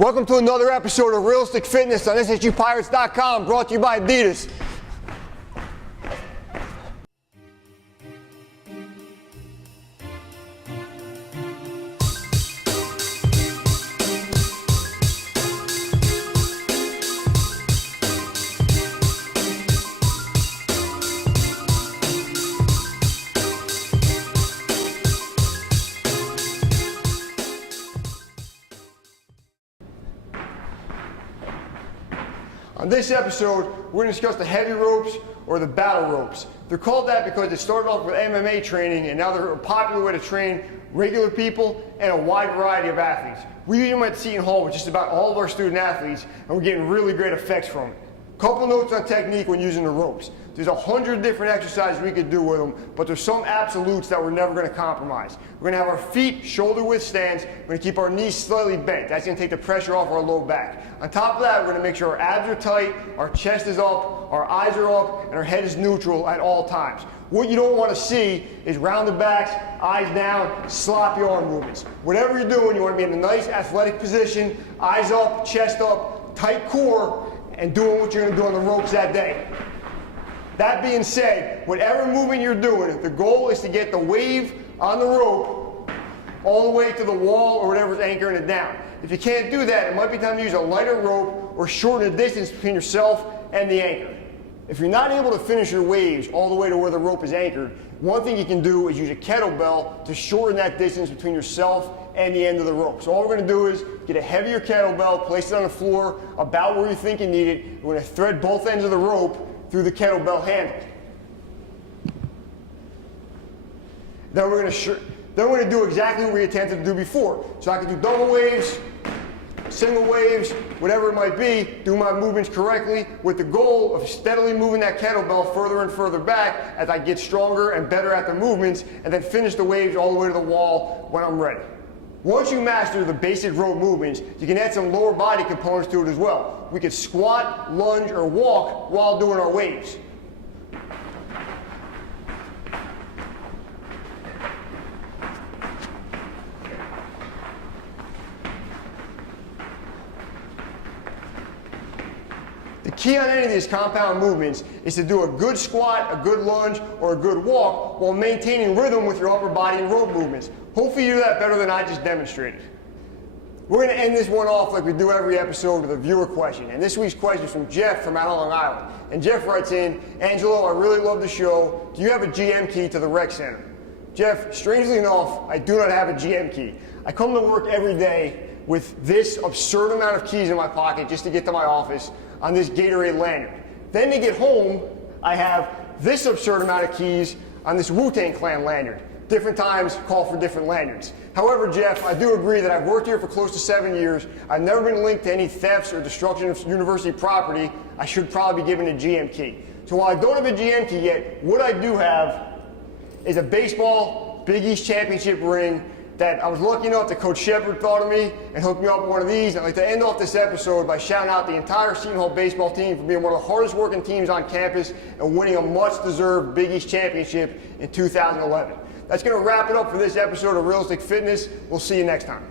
Welcome to another episode of Realistic Fitness on SSUPirates.com, brought to you by Adidas. On this episode, we're going to discuss the heavy ropes or the battle ropes. They're called that because they started off with MMA training and now they're a popular way to train regular people and a wide variety of athletes. We use them at Seton Hall with just about all of our student athletes and we're getting really great effects from it. Couple notes on technique when using the ropes. There's 100 different exercises we could do with them, but there's some absolutes that we're never going to compromise. We're going to have our feet shoulder width stance. We're going to keep our knees slightly bent. That's going to take the pressure off our low back. On top of that, we're going to make sure our abs are tight, our chest is up, our eyes are up, and our head is neutral at all times. What you don't want to see is rounded backs, eyes down, sloppy arm movements. Whatever you're doing, you want to be in a nice athletic position, eyes up, chest up, tight core, and doing what you're going to do on the ropes that day. That being said, whatever movement you're doing, the goal is to get the wave on the rope all the way to the wall or whatever's anchoring it down. If you can't do that, it might be time to use a lighter rope or shorten the distance between yourself and the anchor. If you're not able to finish your waves all the way to where the rope is anchored, one thing you can do is use a kettlebell to shorten that distance between yourself and the end of the rope. So all we're going to do is get a heavier kettlebell, place it on the floor about where you think you need it. We're going to thread both ends of the rope through the kettlebell handle. Then we're going to do exactly what we attempted to do before. So I can do double waves, single waves, whatever it might be, do my movements correctly with the goal of steadily moving that kettlebell further and further back as I get stronger and better at the movements, and then finish the waves all the way to the wall when I'm ready. Once you master the basic rope movements, you can add some lower body components to it as well. We could squat, lunge, or walk while doing our waves. The key on any of these compound movements is to do a good squat, a good lunge, or a good walk while maintaining rhythm with your upper body and rope movements. Hopefully you do that better than I just demonstrated. We're going to end this one off like we do every episode with a viewer question. And this week's question is from Jeff from out on Long Island. And Jeff writes in, Angelo, I really love the show. Do you have a GM key to the rec center? Jeff, strangely enough, I do not have a GM key. I come to work every day with this absurd amount of keys in my pocket just to get to my office on this Gatorade lanyard. Then to get home, I have this absurd amount of keys on this Wu-Tang Clan lanyard. Different times call for different lanyards. However, Jeff, I do agree that I've worked here for close to 7 years. I've never been linked to any thefts or destruction of university property. I should probably be given a GM key. So while I don't have a GM key yet, what I do have is a baseball Big East Championship ring that I was lucky enough that Coach Shepard thought of me and hooked me up with one of these. I'd like to end off this episode by shouting out the entire Seton Hall baseball team for being one of the hardest working teams on campus and winning a much deserved Big East Championship in 2011. That's going to wrap it up for this episode of Realistic Fitness. We'll see you next time.